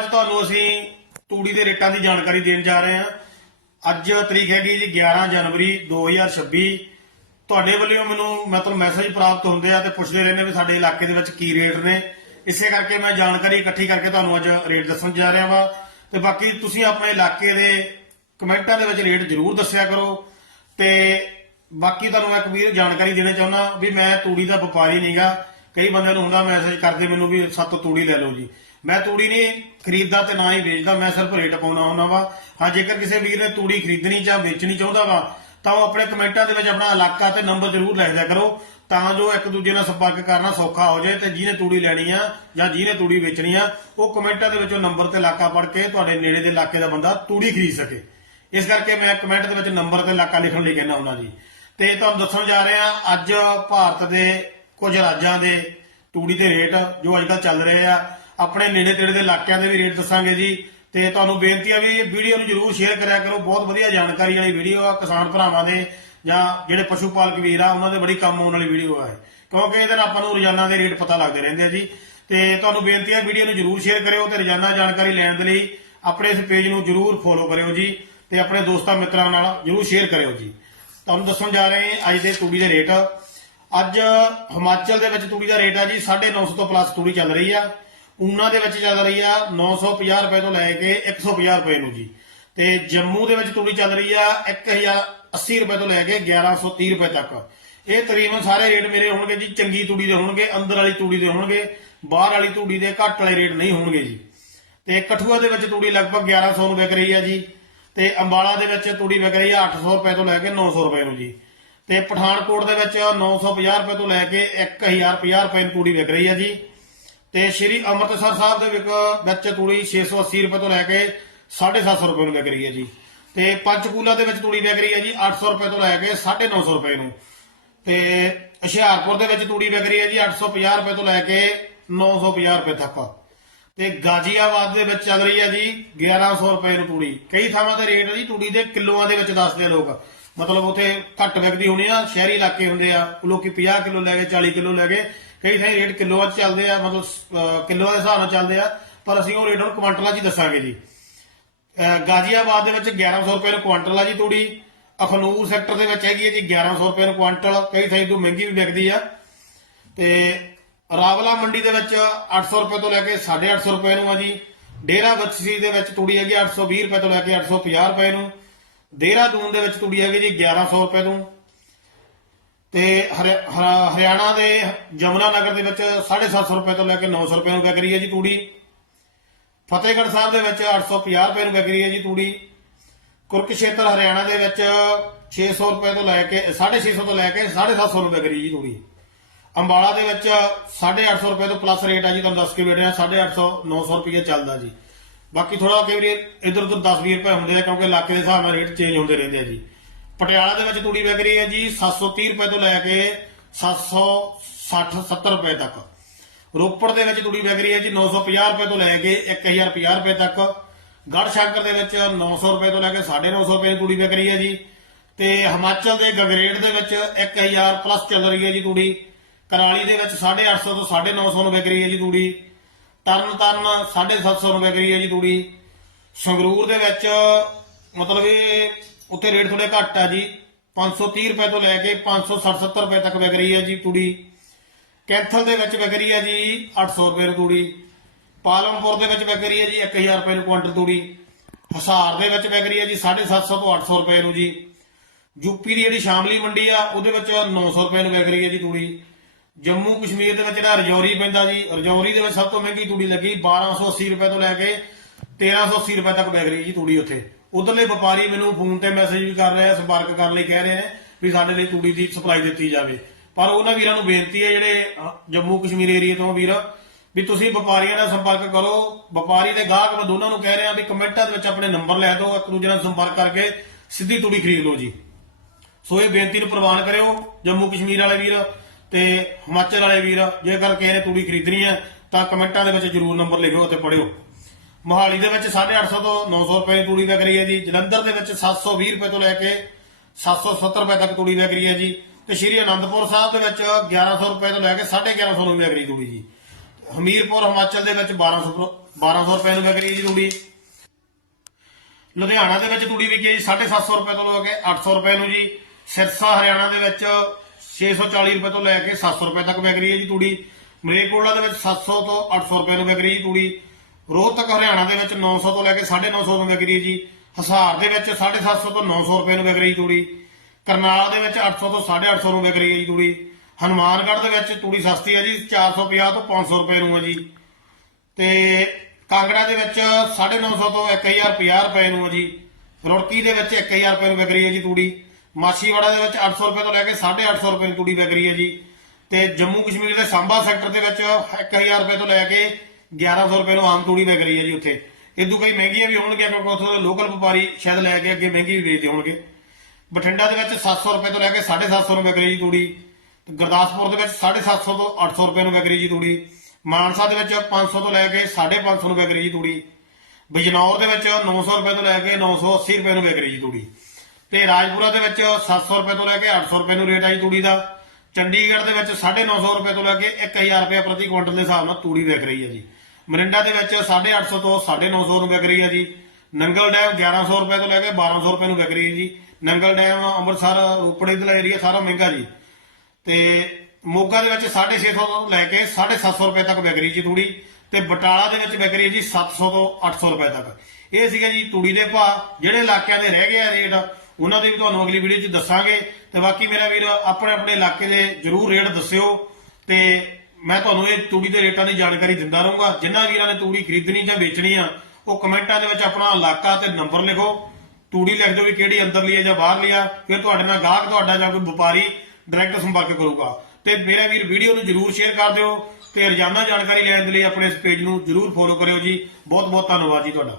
ਅੱਜ ਤੁਹਾਨੂੰ ਅਸੀਂ ਤੂੜੀ ਦੇ ਰੇਟਾਂ ਦੀ ਜਾਣਕਾਰੀ ਦੇਣ ਜਾ ਰਹੇ ਹਾਂ। ਅੱਜ ਤਰੀਕ ਹੈਗੀ ਜੀ 11 ਜਨਵਰੀ 2026 ਤੁਹਾਡੇ ਵੱਲੋਂ ਮੈਨੂੰ ਮਤਲਬ ਮੈਸੇਜ ਪ੍ਰਾਪਤ ਹੁੰਦੇ ਆ ਤੇ ਪੁੱਛਦੇ ਰਹਿੰਦੇ ਵੀ ਸਾਡੇ ਇਲਾਕੇ ਦੇ ਵਿੱਚ ਕੀ ਰੇਟ ਨੇ। ਇਸੇ ਕਰਕੇ ਮੈਂ ਜਾਣਕਾਰੀ ਇਕੱਠੀ ਕਰਕੇ ਤੁਹਾਨੂੰ ਅੱਜ ਰੇਟ ਦੱਸਣ ਜਾ ਰਿਹਾ ਵਾਂ। ਤੇ ਬਾਕੀ ਤੁਸੀਂ ਆਪਣੇ ਇਲਾਕੇ ਦੇ ਕਮੈਂਟਾਂ ਦੇ ਵਿੱਚ ਰੇਟ ਜ਼ਰੂਰ ਦੱਸਿਆ ਕਰੋ। ਤੇ ਬਾਕੀ ਤੁਹਾਨੂੰ ਮੈਂ ਇੱਕ ਵੀਰ ਜਾਣਕਾਰੀ ਦੇਣਾ ਚਾਹੁੰਦਾ ਵੀ ਮੈਂ ਤੂੜੀ ਦਾ ਵਪਾਰੀ ਨਹੀਂਗਾ ਕਈ ਬੰਦਿਆਂ ਨੂੰ ਹੁੰਦਾ ਮੈਸੇਜ ਕਰਦੇ ਮੈਨੂੰ ਵੀ ਸੱਤ ਤੂੜੀ ਲੈ ਲਓ ਜੀ। ਮੈਂ ਤੂੜੀ ਨਹੀਂ ਖਰੀਦਦਾ ਤੇ ਨਾ ਹੀ ਵੇਚਦਾ, ਮੈਂ ਸਿਰਫ ਰੇਟ ਪਾਉਣਾ ਹੁੰਦਾ ਵਾ। ਹਾਂ, ਜੇਕਰ ਕਿਸੇ ਵੀਰ ਨੇ ਤੂੜੀ ਖਰੀਦਣੀ ਜਾਂ ਵੇਚਣੀ ਚਾਹੁੰਦਾ ਵਾ, ਤਾਂ ਉਹ ਆਪਣੇ ਕਮੈਂਟਾਂ ਦੇ ਵਿੱਚ ਆਪਣਾ ਇਲਾਕਾ ਤੇ ਨੰਬਰ ਜ਼ਰੂਰ ਲਿਖ ਦਿਆ ਕਰੋ, ਤਾਂ ਜੋ ਇੱਕ ਦੂਜੇ ਨਾਲ ਸੰਪਰਕ ਕਰਨਾ ਸੌਖਾ ਹੋ ਜਾਏ ਤੇ ਜਿਹਨੇ ਤੂੜੀ ਲੈਣੀ ਆ ਜਾਂ ਜਿਹਨੇ ਤੂੜੀ ਵੇਚਣੀ ਆ, ਉਹ ਕਮੈਂਟਾਂ ਦੇ ਵਿੱਚੋਂ ਨੰਬਰ ਤੇ ਇਲਾਕਾ ਪੜ ਕੇ ਤੁਹਾਡੇ ਨੇੜੇ ਦੇ ਇਲਾਕੇ ਦਾ ਬੰਦਾ ਤੂੜੀ ਖਰੀਦ ਸਕੇ। ਇਸ ਕਰਕੇ ਮੈਂ ਕਮੈਂਟ ਦੇ ਵਿੱਚ ਨੰਬਰ ਤੇ ਇਲਾਕਾ ਲਿਖਣ ਲਈ ਕਹਿੰਦਾ ਹੁੰਦਾ ਜੀ। ਤੇ ਤੁਹਾਨੂੰ ਦੱਸਣ ਜਾ ਰਹੇ ਆ ਅੱਜ ਭਾਰਤ ਦੇ ਕੁਝ ਰਾਜਾਂ ਦੇ ਤੂੜੀ ਦੇ ਰੇਟ ਜੋ ਅੱਜ ਕੱਲ੍ਹ ਚੱਲ ਰਹੇ ਆ ਆਪਣੇ ਨੇੜੇ ਤੇੜੇ ਦੇ ਇਲਾਕਿਆਂ ਦੇ ਵੀ ਰੇਟ ਦੱਸਾਂਗੇ ਜੀ। ਤੇ ਤੁਹਾਨੂੰ ਬੇਨਤੀ ਆ ਵੀ ਇਹ ਵੀਡੀਓ ਨੂੰ ਜਰੂਰ ਸ਼ੇਅਰ ਕਰਿਆ ਕਰੋ। ਬਹੁਤ ਵਧੀਆ ਜਾਣਕਾਰੀ ਵਾਲੀ ਵੀਡੀਓ ਆ, ਕਿਸਾਨ ਭਰਾਵਾਂ ਦੇ ਜਾਂ ਜਿਹੜੇ ਪਸ਼ੂ ਪਾਲਕ ਵੀਰ ਆ, ਉਹਨਾਂ ਦੇ ਬੜੀ ਕੰਮ ਆਉਣ ਵਾਲੀ ਵੀਡੀਓ ਆ ਕਿਉਂਕਿ ਇਹਦੇ ਨਾਲ ਆਪਾਂ ਨੂੰ ਰੋਜ਼ਾਨਾ ਦੇ ਰੇਟ ਪਤਾ ਲੱਗਦੇ ਰਹਿੰਦੇ ਆ ਜੀ। ਤੇ ਤੁਹਾਨੂੰ ਬੇਨਤੀ ਆ ਵੀਡੀਓ ਨੂੰ ਜਰੂਰ ਸ਼ੇਅਰ ਕਰਿਓ ਤੇ ਰੋਜ਼ਾਨਾ ਜਾਣਕਾਰੀ ਲੈਣ ਦੇ ਲਈ ਆਪਣੇ ਇਸ ਪੇਜ ਨੂੰ ਜਰੂਰ ਫੋਲੋ ਕਰਿਓ ਜੀ ਤੇ ਆਪਣੇ ਦੋਸਤਾਂ ਮਿੱਤਰਾਂ ਨਾਲ ਜਰੂਰ ਸ਼ੇਅਰ ਕਰਿਓ ਜੀ। ਤੁਹਾਨੂੰ ਦੱਸਣ ਜਾ ਰਹੇ ਹਾਂ ਅੱਜ ਦੇ ਤੂੜੀ ਦੇ ਰੇਟ। ਅੱਜ ਹਿਮਾਚਲ ਦੇ ਵਿੱਚ ਤੂੜੀ ਦਾ ਰੇਟ ਆ ਜੀ 950 ਤੋਂ ਪਲੱਸ ਤੂੜੀ ਚੱਲ ਰਹੀ ਆ। ਊਨਾ ਦੇ ਵਿੱਚ ਚੱਲ ਰਹੀ ਆ 950 ਰੁਪਏ ਤੋਂ ਲੈ ਕੇ 150 ਰੁਪਏ ਨੂੰ ਜੀ। ਤੇ ਜੰਮੂ ਦੇ ਵਿੱਚ ਤੂੜੀ ਚੱਲ ਰਹੀ ਆ 1080 ਰੁਪਏ ਤੋਂ ਲੈ ਕੇ 1130 ਰੁਪਏ ਤੱਕ। ਇਹ ਤਕਰੀਬਨ ਸਾਰੇ ਰੇਟ ਮੇਰੇ ਹੋਣਗੇ ਜੀ, ਚੰਗੀ ਤੂੜੀ ਦੇ ਹੋਣਗੇ, ਅੰਦਰ ਵਾਲੀ ਤੂੜੀ ਦੇ ਹੋਣਗੇ, ਬਾਹਰ ਵਾਲੀ ਤੂੜੀ ਦੇ ਘੱਟ ਵਾਲੇ ਰੇਟ ਨਹੀਂ ਹੋਣਗੇ ਜੀ। ਤੇ ਕਠੂਆ ਦੇ ਵਿੱਚ ਤੂੜੀ ਲਗਭਗ 1100 ਨੂੰ ਵਿਕ ਰਹੀ ਆ ਜੀ। ਤੇ ਅੰਬਾਲਾ ਦੇ ਵਿੱਚ ਤੂੜੀ ਵਿਕ ਰਹੀ ਆ 800 ਰੁਪਏ ਤੋਂ ਲੈ ਕੇ 900 ਰੁਪਏ ਨੂੰ ਜੀ। ਤੇ ਪਠਾਨਕੋਟ ਦੇ ਵਿੱਚ 950 ਰੁਪਏ ਤੋਂ ਲੈ ਕੇ 1050 ਰੁਪਏ ਨੂੰ ਤੂੜੀ ਵਿਕ ਰਹੀ ਆ ਜੀ। ਤੇ ਸ਼੍ਰੀ ਅੰਮ੍ਰਿਤਸਰ ਸਾਹਿਬ ਦੇ ਵਿੱਚ ਵਿੱਚ ਤੂੜੀ 680 ਰੁਪਏ ਤੋਂ ਲੈ ਕੇ 750 ਰੁਪਏ ਨੂੰ ਵਿਕ ਰਹੀ ਹੈ ਜੀ। ਤੇ ਪੰਚਕੂਲਾ ਦੇ ਵਿੱਚ ਤੂੜੀ ਵਿਕ ਰਹੀ ਹੈ ਜੀ 800 ਰੁਪਏ ਤੋਂ ਲੈ ਕੇ 950 ਰੁਪਏ ਨੂੰ। ਤੇ ਹੁਸ਼ਿਆਰਪੁਰ ਦੇ ਵਿੱਚ ਤੂੜੀ ਵਿਕ ਰਹੀ ਹੈ ਜੀ 850 ਰੁਪਏ ਤੋਂ ਲੈ ਕੇ 950 ਰੁਪਏ ਤੱਕ। ਤੇ ਗਾਜੀਆਬਾਦ ਦੇ ਵਿੱਚ ਚੱਲ ਰਹੀ ਹੈ ਜੀ 1100 ਰੁਪਏ ਨੂੰ ਤੂੜੀ। ਕਈ ਥਾਵਾਂ ਤੇ ਰੇਟ ਹੈ ਜੀ ਤੂੜੀ ਦੇ ਕਿਲੋਆਂ ਦੇ ਵਿੱਚ ਦੱਸਦੇ ਆ ਲੋਕ। ਮਤਲਬ ਉਥੇ ਘੱਟ ਵਿਕਦੀ ਹੋਣੀ ਆ, ਸ਼ਹਿਰੀ ਇਲਾਕੇ ਹੁੰਦੇ ਆ, ਲੋਕੀ 50 ਕਿਲੋ ਲੈ ਗਏ 40 ਕਿਲੋ ਲੈ ਗਏ ਕਈ ਥਾਂ ਰੇਟ ਕਿਲੋਆਂ 'ਚ ਚੱਲਦੇ ਆ ਮਤਲਬ ਅਹ, ਕਿਲੋਆਂ ਦੇ ਹਿਸਾਬ ਨਾਲ ਚੱਲਦੇ ਆ ਪਰ ਅਸੀਂ ਉਹ ਰੇਟ ਹੁਣ ਕੁਆਂਟਲਾਂ 'ਚ ਹੀ ਦੱਸਾਂਗੇ ਜੀ। ਗਾਜ਼ੀਆਬਾਦ ਦੇ ਵਿੱਚ 1100 ਰੁਪਏ ਨੂੰ ਕੁਆਂਟਲ ਆ ਜੀ ਤੂੜੀ ਅਖਨੂਰ ਸੈਕਟਰ ਦੇ ਵਿੱਚ ਹੈਗੀ ਹੈ ਜੀ 1100 ਰੁਪਏ ਨੂੰ ਕੁਆਂਟਲ ਕਈ ਥਾਂ ਤੋਂ ਮਹਿੰਗੀ ਵੀ ਵਿਕਦੀ ਆ। ਤੇ ਰਾਵਲਾ ਮੰਡੀ ਦੇ ਵਿੱਚ 800 ਰੁਪਏ ਤੋਂ ਲੈ ਕੇ 850 ਰੁਪਏ ਨੂੰ ਆ ਜੀ। ਡੇਰਾ ਬਖਸ਼ੀ ਦੇ ਵਿੱਚ ਤੂੜੀ ਹੈਗੀ 820 ਰੁਪਏ ਤੋਂ ਲੈ ਕੇ 850 ਰੁਪਏ ਨੂੰ। ਦੇਹਰਾਦੂਨ ਦੇ ਵਿੱਚ ਤੂੜੀ ਹੈਗੀ ਜੀ 1100 ਰੁਪਏ ਨੂੰ ਤੇ ਹਰਿ- ਹਰਿਆਣਾ ਦੇ ਜਮਨਾ ਨਗਰ ਦੇ ਵਿੱਚ 750 ਰੁਪਏ ਤੋਂ ਲੈ ਕੇ 900 ਰੁਪਏ ਨੂੰ ਵਿਕ ਰਹੀ ਹੈ ਜੀ ਤੂੜੀ। ਫਤਿਹਗੜ੍ਹ ਸਾਹਿਬ ਦੇ ਵਿੱਚ 850 ਰੁਪਏ ਨੂੰ ਵਿਕ ਰਹੀ ਹੈ ਜੀ ਤੂੜੀ। ਕੁਰਕਸ਼ੇਤਰ ਹਰਿਆਣਾ ਦੇ ਵਿੱਚ 600 ਰੁਪਏ ਤੋਂ ਲੈ ਕੇ 650 ਤੋਂ ਲੈ ਕੇ 750 ਨੂੰ ਵਿਕ ਰਹੀ ਜੀ ਤੂੜੀ। ਅੰਬਾਲਾ ਦੇ ਵਿੱਚ 850 ਰੁਪਏ ਤੋਂ ਪਲੱਸ ਰੇਟ ਆ ਜੀ, ਤੁਹਾਨੂੰ ਦੱਸ ਕੇ ਬੈਠੇ ਆ 850 900 ਰੁਪਏ ਚੱਲਦਾ ਜੀ। ਬਾਕੀ ਥੋੜਾ ਕਈ ਵਾਰੀ ਇਧਰ ਉਧਰ 10 20 ਰੁਪਏ ਹੁੰਦੇ ਆ, ਕਿਉਂਕਿ ਇਲਾਕੇ ਦੇ ਹਿਸਾਬ ਨਾਲ ਰੇਟ ਚੇਂਜ ਹੁੰਦੇ ਰਹਿੰਦੇ ਆ ਜੀ। ਪਟਿਆਲਾ ਦੇ ਵਿੱਚ ਤੂੜੀ ਵਿਕ ਰਹੀ ਹੈ ਜੀ 730 ਰੁਪਏ ਤੋਂ ਲੈ ਕੇ 760 70 ਰੁਪਏ ਤੱਕ। ਰੋਪੜ ਦੇ ਵਿੱਚ ਤੂੜੀ ਵਿਕ ਰਹੀ ਹੈ ਜੀ 950 ਰੁਪਏ ਤੋਂ ਲੈ ਕੇ 1050 ਰੁਪਏ ਤੱਕ। ਗੜ ਸ਼ੰਕਰ ਦੇ ਵਿੱਚ 900 ਰੁਪਏ ਤੋਂ ਲੈ ਕੇ 950 ਰੁਪਏ ਦੀ ਤੂੜੀ ਵਿਕ ਰਹੀ ਹੈ ਜੀ। ਤੇ ਹਿਮਾਚਲ ਦੇ ਗਗਰੇਟ ਦੇ ਵਿੱਚ 1000 ਪਲੱਸ ਚੱਲ ਰਹੀ ਹੈ ਜੀ ਤੂੜੀ। ਕਰਾਲੀ ਦੇ ਵਿੱਚ 850 ਤੋਂ 950 ਨੂੰ ਵਿਕ ਰਹੀ ਹੈ ਜੀ ਤੂੜੀ। ਤਰਨ ਤਾਰਨ 750 ਨੂੰ ਵਿਕ ਰਹੀ ਹੈ ਜੀ ਤੂੜੀ। ਸੰਗਰੂਰ ਦੇ ਵਿੱਚ ਮਤਲਬ ਇਹ ਉੱਥੇ ਰੇਟ ਥੋੜੇ ਘੱਟ ਆ ਜੀ। 530 ਰੁਪਏ ਤੋਂ ਲੈ ਕੇ 560 70 ਰੁਪਏ ਤੱਕ ਵਿਕ ਰਹੀ ਹੈ ਜੀ ਤੂੜੀ। ਕੈਂਥਲ ਦੇ ਵਿੱਚ ਵਿਕ ਰਹੀ ਹੈ ਜੀ 800 ਰੁਪਏ ਨੂੰ ਤੂੜੀ। ਪਾਲਮਪੁਰ ਦੇ ਵਿੱਚ ਵਿਕ ਰਹੀ ਹੈ ਜੀ 1000 ਰੁਪਏ ਨੂੰ ਕੁਇੰਟਲ ਤੂੜੀ। ਹਸਾਰ ਦੇ ਵਿੱਚ ਵਿਕ ਰਹੀ ਹੈ ਜੀ 750 ਤੋਂ 800 ਰੁਪਏ ਨੂੰ ਜੀ। ਯੂਪੀ ਦੀ ਜਿਹੜੀ ਸ਼ਾਮਲੀ ਮੰਡੀ ਆ, ਉਹਦੇ ਵਿੱਚ 900 ਰੁਪਏ ਨੂੰ ਵਿਕ ਰਹੀ ਹੈ ਜੀ ਤੂੜੀ। ਜੰਮੂ ਕਸ਼ਮੀਰ ਦੇ ਵਿੱਚ ਜਿਹੜਾ ਰਜੌਰੀ ਪੈਂਦਾ ਜੀ, ਰਜੌਰੀ ਦੇ ਵਿੱਚ ਸਭ ਤੋਂ ਮਹਿੰਗੀ ਤੂੜੀ ਲੱਗੀ 1280 ਰੁਪਏ ਤੋਂ ਲੈ ਕੇ 1380 ਰੁਪਏ ਤੱਕ ਵਿਕ ਰਹੀ ਜੀ ਤੂੜੀ ਉੱਥੇ। ਉਧਰਲੇ ਵਪਾਰੀ ਮੈਨੂੰ ਫੋਨ ਤੇ ਮੈਸੇਜ ਵੀ ਕਰ ਰਹੇ ਸੰਪਰਕ ਕਰਨ ਲਈ ਕਹਿ ਰਹੇ ਆ ਵੀ ਸਾਡੇ ਲਈ ਤੂੜੀ ਦੀ ਸਪਲਾਈ ਦਿੱਤੀ ਜਾਵੇ। ਪਰ ਉਹਨਾਂ ਵੀਰਾਂ ਨੂੰ ਬੇਨਤੀ ਹੈ ਜਿਹੜੇ ਜੰਮੂ ਕਸ਼ਮੀਰ ਏਰੀਆ ਤੋਂ ਵੀਰ, ਵੀ ਤੁਸੀਂ ਵਪਾਰੀਆਂ ਨਾਲ ਸੰਪਰਕ ਕਰੋ। ਵਪਾਰੀ ਤੇ ਗਾਹਕ ਮੈਂ ਦੋਨਾਂ ਨੂੰ ਕਹਿ ਰਿਹਾ ਵੀ ਕਮੈਂਟਾਂ ਦੇ ਵਿੱਚ ਆਪਣੇ ਨੰਬਰ ਲੈ ਦਿਓ, ਇੱਕ ਦੂਜੇ ਨਾਲ ਸੰਪਰਕ ਕਰਕੇ ਸਿੱਧੀ ਤੂੜੀ ਖਰੀਦ ਲਓ ਜੀ। ਸੋ ਇਹ ਬੇਨਤੀ ਨੂੰ ਪ੍ਰਵਾਨ ਕਰਿਓ, ਜੰਮੂ ਕਸ਼ਮੀਰ ਵਾਲੇ ਵੀਰ ਤੇ ਹਿਮਾਚਲ ਵਾਲੇ ਵੀਰ ਜੇ ਗੱਲ ਕਿਸੇ ਨੇ ਤੂੜੀ ਖਰੀਦਣੀ ਹੈ, ਤਾਂ ਕਮੈਂਟਾਂ ਦੇ ਵਿੱਚ ਜਰੂਰ ਨੰਬਰ ਲਿਖਿਓ ਅਤੇ ਪੜਿਓ ਮੋਹਾਲੀ ਦੇ ਵਿੱਚ 850 ਤੋਂ 900 ਰੁਪਏ ਦੀ ਤੂੜੀ ਵਿਕ ਰਹੀ ਹੈ ਜੀ। ਜਲੰਧਰ ਦੇ ਵਿੱਚ 720 ਰੁਪਏ ਤੋਂ ਲੈ ਕੇ 770 ਰੁਪਏ ਤੱਕ ਤੂੜੀ ਵਿਕ ਰਹੀ ਹੈ ਜੀ। ਤੇ ਸ਼੍ਰੀ ਅਨੰਦਪੁਰ ਸਾਹਿਬ ਦੇ ਵਿੱਚ 1100 ਰੁਪਏ ਤੋਂ ਲੈ ਕੇ 1150 ਨੂੰ ਵਿਕ ਰਹੀ ਤੂੜੀ ਜੀ। ਹਮੀਰਪੁਰ, ਹਿਮਾਚਲ ਦੇ ਵਿੱਚ 1200 ਤੋਂ 1200 ਰੁਪਏ ਨੂੰ ਵਿਕ ਰਹੀ ਹੈ ਜੀ ਤੂੜੀ। ਲੁਧਿਆਣਾ ਦੇ ਵਿੱਚ ਤੂੜੀ ਵਿਕੀ ਹੈ ਜੀ 750 ਰੁਪਏ ਤੋਂ ਲੈ ਕੇ 800 ਰੁਪਏ ਨੂੰ ਜੀ। ਸਿਰਸਾ, ਹਰਿਆਣਾ ਦੇ ਵਿੱਚ 640 ਰੁਪਏ ਤੋਂ ਲੈ ਕੇ 700 ਰੁਪਏ ਤੱਕ ਵਿਕ ਰਹੀ ਹੈ ਜੀ ਤੂੜੀ। ਮਲੇਰਕੋਟਲਾ ਦੇ ਵਿੱਚ 700 ਤੋਂ 800 ਰੁਪਏ ਨੂੰ ਵਿਕ ਰਹੀ ਜੀ ਤੂੜੀ। ਰੋਹਤਕ ਹਰਿਆਣਾ ਦੇ ਵਿੱਚ 900 ਤੋਂ ਲੈ ਕੇ 950 ਨੂੰ ਵਿਕ ਰਹੀ ਹੈ ਜੀ। ਹਿਸਾਰ ਦੇ ਵਿੱਚ 750 ਤੋਂ 900 ਰੁਪਏ ਨੂੰ ਵਿਕ ਰਹੀ ਤੂੜੀ। ਕਰਨਾਲ ਦੇ ਵਿੱਚ 800 ਤੋਂ 850 ਨੂੰ ਵਿਕ ਰਹੀ ਹੈ ਜੀ ਤੂੜੀ। ਹਨੂਮਾਨਗੜ੍ਹ ਦੇ ਵਿੱਚ ਤੂੜੀ ਸਸਤੀ ਹੈ ਜੀ 450 ਤੋਂ 500 ਰੁਪਏ ਨੂੰ ਹੈ ਜੀ। ਤੇ ਕਾਂਗੜਾ ਦੇ ਵਿੱਚ 950 ਤੋਂ 1050 ਰੁਪਏ ਨੂੰ ਹੈ ਜੀ। ਰੁੜਕੀ ਦੇ ਵਿੱਚ 1000 ਰੁਪਏ ਨੂੰ ਵਿਕ ਰਹੀ ਹੈ ਜੀ ਤੂੜੀ। ਮਾਛੀਵਾੜਾ ਦੇ ਵਿੱਚ 800 ਰੁਪਏ ਤੋਂ ਲੈ ਕੇ 850 ਰੁਪਏ ਨੂੰ ਤੂੜੀ ਵਿਕ ਰਹੀ ਹੈ ਜੀ। ਤੇ ਜੰਮੂ ਕਸ਼ਮੀਰ ਦੇ ਸਾਂਬਾ ਸੈਕਟਰ ਦੇ ਵਿੱਚ 1000 ਰੁਪਏ ਤੋਂ ਲੈ ਕੇ 1100 ਰੁਪਏ ਨੂੰ ਆਮ ਤੂੜੀ ਵਿਕ ਰਹੀ ਹੈ ਜੀ ਉੱਥੇ। ਇਦੋਂ ਕਈ ਮਹਿੰਗੀਆਂ ਵੀ ਹੋਣਗੀਆਂ ਕਿਉਂਕਿ ਉੱਥੋਂ ਦੇ ਲੋਕਲ ਵਪਾਰੀ ਸ਼ਾਇਦ ਲੈ ਕੇ ਅੱਗੇ ਮਹਿੰਗੀ ਵੀ ਵੇਚਦੇ ਹੋਣਗੇ। ਬਠਿੰਡਾ ਦੇ ਵਿੱਚ 700 ਰੁਪਏ ਤੋਂ ਲੈ ਕੇ 750 ਨੂੰ ਵਿਕ ਰਹੀ ਜੀ ਤੂੜੀ। ਗੁਰਦਾਸਪੁਰ ਦੇ ਵਿੱਚ 750 ਤੋਂ 800 ਰੁਪਏ ਨੂੰ ਵਿਕ ਰਹੀ ਜੀ ਤੂੜੀ। ਮਾਨਸਾ ਦੇ ਵਿੱਚ 500 ਤੋਂ ਲੈ ਕੇ 550 ਨੂੰ ਵਿਕ ਰਹੀ ਜੀ ਤੂੜੀ। ਬਿਜਨੌਰ ਦੇ ਵਿੱਚ 900 ਰੁਪਏ ਤੋਂ ਲੈ ਕੇ 980 ਰੁਪਏ ਨੂੰ ਵਿਕ ਰਹੀ ਜੀ ਤੂੜੀ। ਤੇ ਰਾਜਪੁਰਾ ਦੇ ਵਿੱਚ 700 ਰੁਪਏ ਤੋਂ ਲੈ ਕੇ 800 ਰੁਪਏ ਨੂੰ ਰੇਟ ਆ ਜੀ ਤੂੜੀ ਦਾ। ਚੰਡੀਗੜ੍ਹ ਦੇ ਵਿੱਚ 950 ਰੁਪਏ ਤੋਂ ਲੈ ਕੇ 1000 ਰੁਪਏ ਪ੍ਰਤੀ ਕੁਇੰਟਲ ਦੇ ਹਿਸਾਬ ਨਾਲ ਤੂੜੀ ਵਿਕ ਰਹੀ ਹੈ ਜੀ। ਮਰਿੰਡਾ ਦੇ ਵਿੱਚ 850 ਤੋਂ 950 ਨੂੰ ਵਿਕ ਰਹੀ ਹੈ ਜੀ। ਨੰਗਲ ਡੈਮ 1100 ਰੁਪਏ ਤੋਂ ਲੈ ਕੇ 1200 ਰੁਪਏ ਨੂੰ ਵਿਕ ਰਹੀ ਹੈ ਜੀ। ਨੰਗਲ ਡੈਮ ਅੰਮ੍ਰਿਤਸਰ ਰੋਪੜੇ ਦਾ ਏਰੀਆ ਸਾਰਾ ਮਹਿੰਗਾ ਜੀ। ਤੇ ਮੋਗਾ ਦੇ ਵਿੱਚ 650 ਤੋਂ ਲੈ ਕੇ 750 ਰੁਪਏ ਤੱਕ ਵਿਕ ਰਹੀ ਜੀ ਤੂੜੀ। ਤੇ ਬਟਾਲਾ ਦੇ ਵਿੱਚ ਵਿਕ ਰਹੀ ਹੈ ਜੀ 700 ਤੋਂ 800 ਰੁਪਏ ਤੱਕ। ਇਹ ਸੀਗਾ ਜੀ ਤੂੜੀ ਦੇ ਭਾਅ। ਜਿਹੜੇ ਇਲਾਕਿਆਂ ਦੇ ਰਹਿ ਗਏ ਆ ਰੇਟ, ਉਹਨਾਂ ਦੇ ਵੀ ਤੁਹਾਨੂੰ ਅਗਲੀ ਵੀਡੀਓ 'ਚ ਦੱਸਾਂਗੇ। ਤੇ ਬਾਕੀ ਮੇਰਾ ਵੀਰ ਆਪਣੇ ਆਪਣੇ ਇਲਾਕੇ ਦੇ ਜਰੂਰ ਰੇਟ ਦੱਸਿਓ। ਤੇ ਮੈਂ ਤੁਹਾਨੂੰ ਇਹ ਤੂੜੀ ਦੇ ਰੇਟਾਂ ਦੀ ਜਾਣਕਾਰੀ ਦਿੰਦਾ ਰਹੂੰਗਾ। ਜਿਨ੍ਹਾਂ ਵੀਰਾਂ ਨੇ ਤੂੜੀ ਖਰੀਦਣੀ ਜਾਂ ਵੇਚਣੀ ਆ, ਉਹ ਕਮੈਂਟਾਂ ਦੇ ਵਿੱਚ ਆਪਣਾ ਇਲਾਕਾ ਤੇ ਨੰਬਰ ਲਿਖੋ। ਤੂੜੀ ਲਿਖ ਦਿਓ ਵੀ ਕਿਹੜੀ ਅੰਦਰਲੀ ਹੈ ਜਾਂ ਬਾਹਰਲੀ ਆ, ਫਿਰ ਤੁਹਾਡੇ ਨਾਲ ਗਾਹਕ ਤੁਹਾਡਾ ਜਾਂ ਕੋਈ ਵਪਾਰੀ ਡਾਇਰੈਕਟ ਸੰਪਰਕ ਕਰੂਗਾ। ਤੇ ਮੇਰੇ ਵੀਰ ਵੀਡੀਓ ਨੂੰ ਜਰੂਰ ਸ਼ੇਅਰ ਕਰ ਦਿਓ ਤੇ ਰੋਜ਼ਾਨਾ ਜਾਣਕਾਰੀ ਲੈਣ ਦੇ ਲਈ ਆਪਣੇ ਇਸ ਪੇਜ ਨੂੰ ਜਰੂਰ ਫੋਲੋ ਕਰਿਓ ਜੀ। ਬਹੁਤ ਬਹੁਤ ਧੰਨਵਾਦ ਜੀ ਤੁਹਾਡਾ।